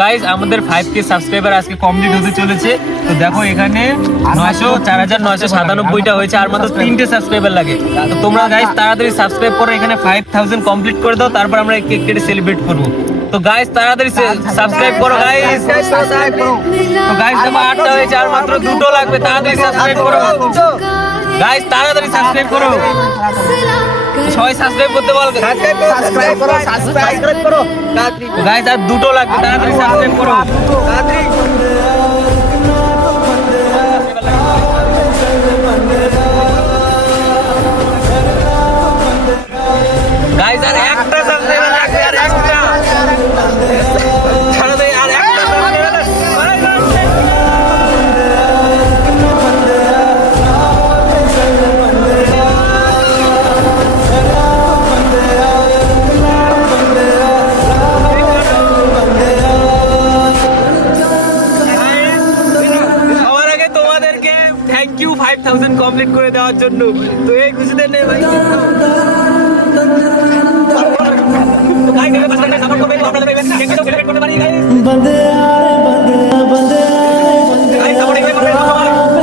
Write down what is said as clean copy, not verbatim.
Guys আমাদের 5K subscriber আজকে complete হতে চলেছে। তো দেখো এখানে 4997টা হয়েছে, আর মাত্র 3টে সাবস্ক্রাইবার লাগে। তো তোমরা গাইজ তাড়াতাড়ি সাবস্ক্রাইব করো, এখানে 5000 কমপ্লিট করে দাও, তারপর আমরা কেক কেটে সেলিব্রেট করবো। তো গাইজ তাড়াতাড়ি সাবস্ক্রাইব করো গাইজ। তো গাইজ দেখো 8টা হয়েছে, আর মাত্র 2টো লাগবে, তাড়াতাড়ি সাবস্ক্রাইব করো গাইজ, তাড়াতাড়ি সাবস্ক্রাইব করো। সবাই সাবস্ক্রাইব করতে বল, সাবস্ক্রাইব করো গাইজ আর 2টো লাগবে, তাড়াতাড়ি সাবস্ক্রাইব করো। গাইজ আর একটা সাবস্ক্রাইবার লাগবে, আর একটা তাড়াতাড়ি, আর একটা থ্যাংক ইউ 5000 কমপ্লিট করে দেওয়ার জন্য। তো এই খুশিতে নে ভাই, তো গাইস সাপোর্ট করবেন, আপনাদের কেক কেটে সেলিব্রেট করতে পারি গাইস।